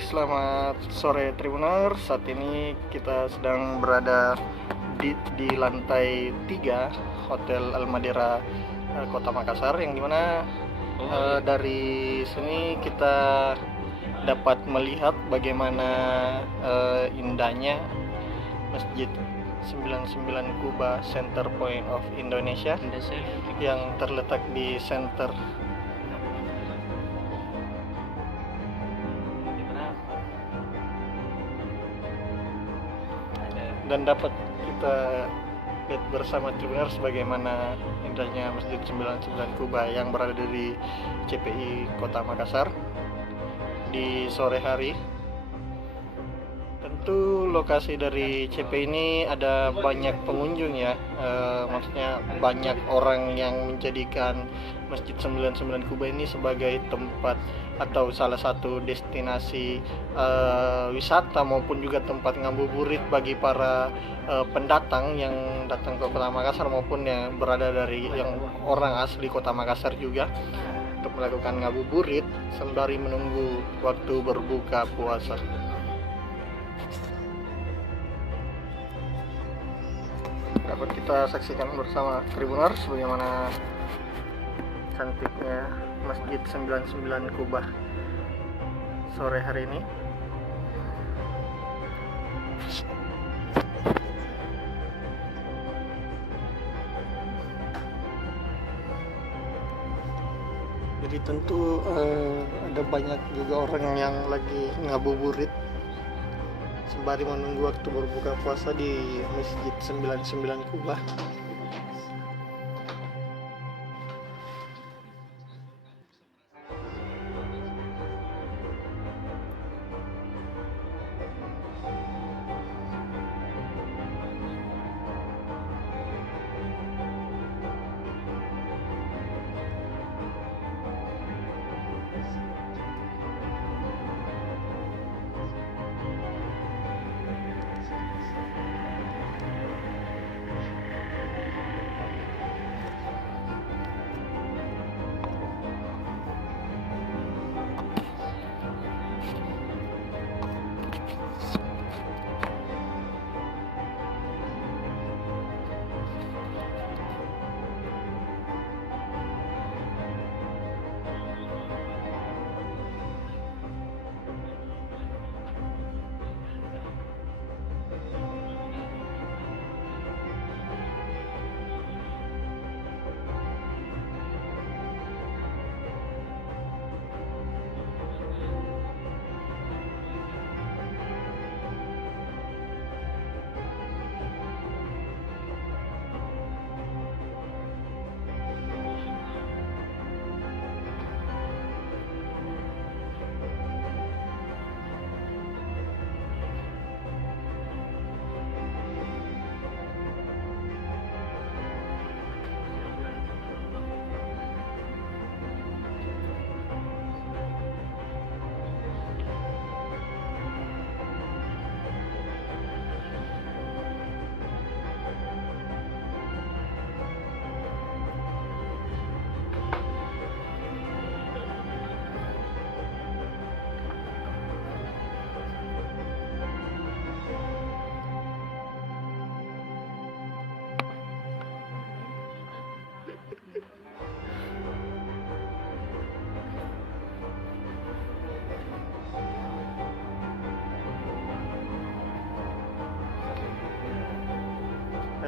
Baik, selamat sore Tribuners. Saat ini kita sedang berada di lantai 3 Hotel Almadera Kota Makassar, yang dimana dari sini kita dapat melihat bagaimana indahnya Masjid 99 Kubah Center Point of Indonesia yang terletak di center dan dapat kita lihat bersama Tribuners bagaimana indahnya Masjid 99 Kubah yang berada di CPI Kota Makassar di sore hari. Tentu lokasi dari CPI ini ada banyak pengunjung ya, maksudnya banyak orang yang menjadikan Masjid 99 Kubah ini sebagai tempat atau salah satu destinasi wisata maupun juga tempat ngabuburit bagi para pendatang yang datang ke Kota Makassar maupun yang berada dari yang orang asli Kota Makassar juga untuk melakukan ngabuburit sembari menunggu waktu berbuka puasa. Dapat kita saksikan bersama Tribuners bagaimana cantiknya Masjid 99 Kubah sore hari ini. Jadi tentu ada banyak juga orang yang lagi ngabuburit sembari menunggu waktu berbuka puasa di Masjid 99 Kubah.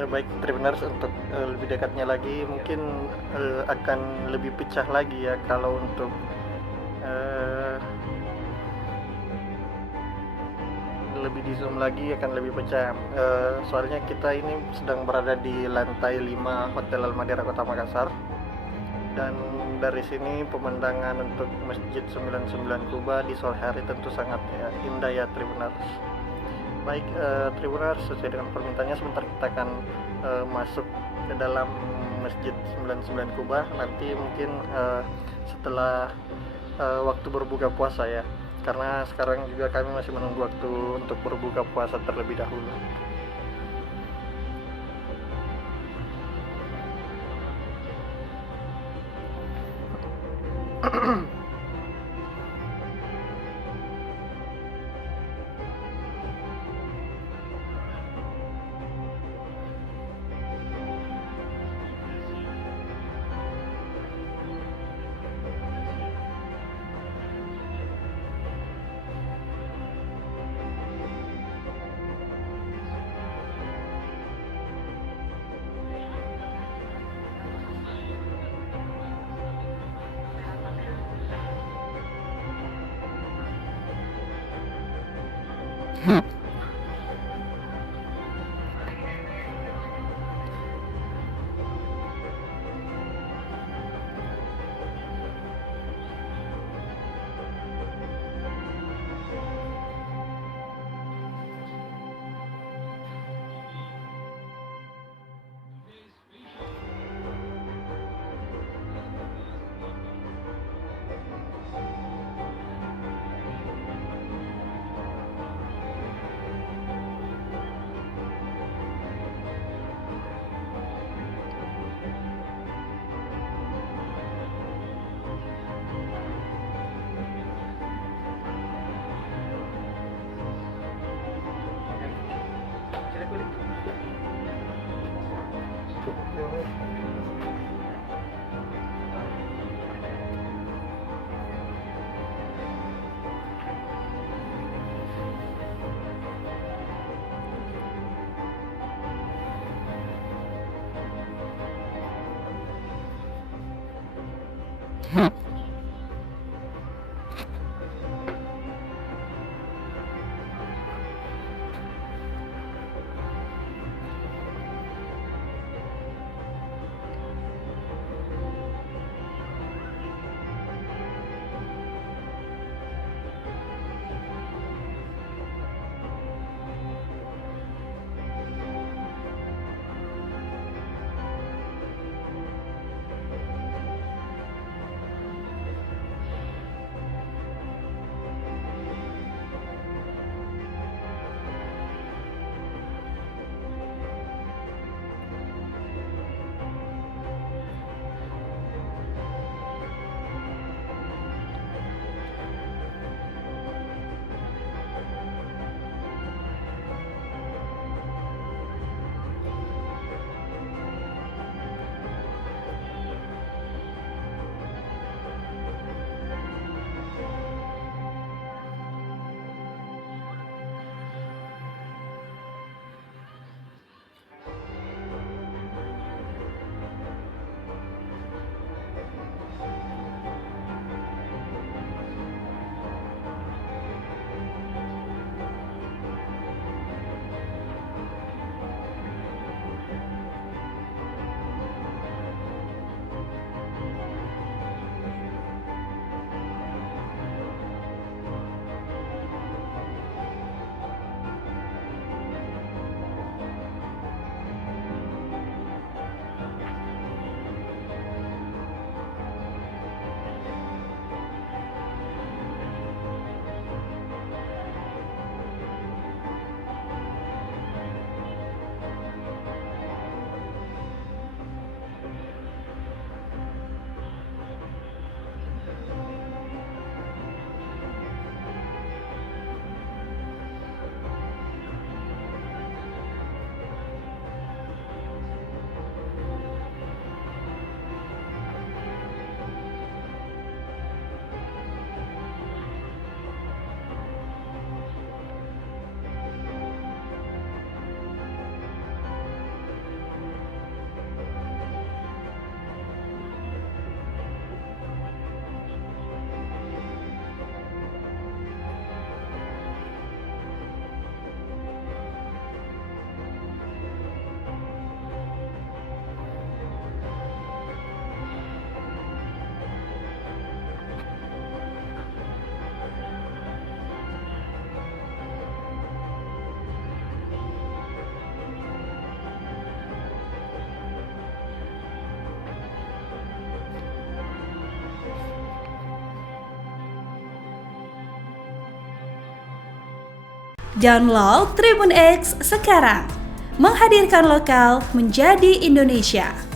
Baik Tribuners, untuk lebih dekatnya lagi mungkin akan lebih pecah lagi ya kalau untuk lebih di zoom lagi akan lebih pecah. Soalnya kita ini sedang berada di lantai 5 Hotel Almadera Kota Makassar, dan dari sini pemandangan untuk Masjid 99 Kubah di sore hari tentu sangat indah ya Tribuners. Baik Tribuners, sesuai dengan permintaannya sebentar kita akan masuk ke dalam Masjid 99 Kubah nanti mungkin setelah waktu berbuka puasa ya, karena sekarang juga kami masih menunggu waktu untuk berbuka puasa terlebih dahulu. Download Tribun X sekarang, menghadirkan lokal menjadi Indonesia.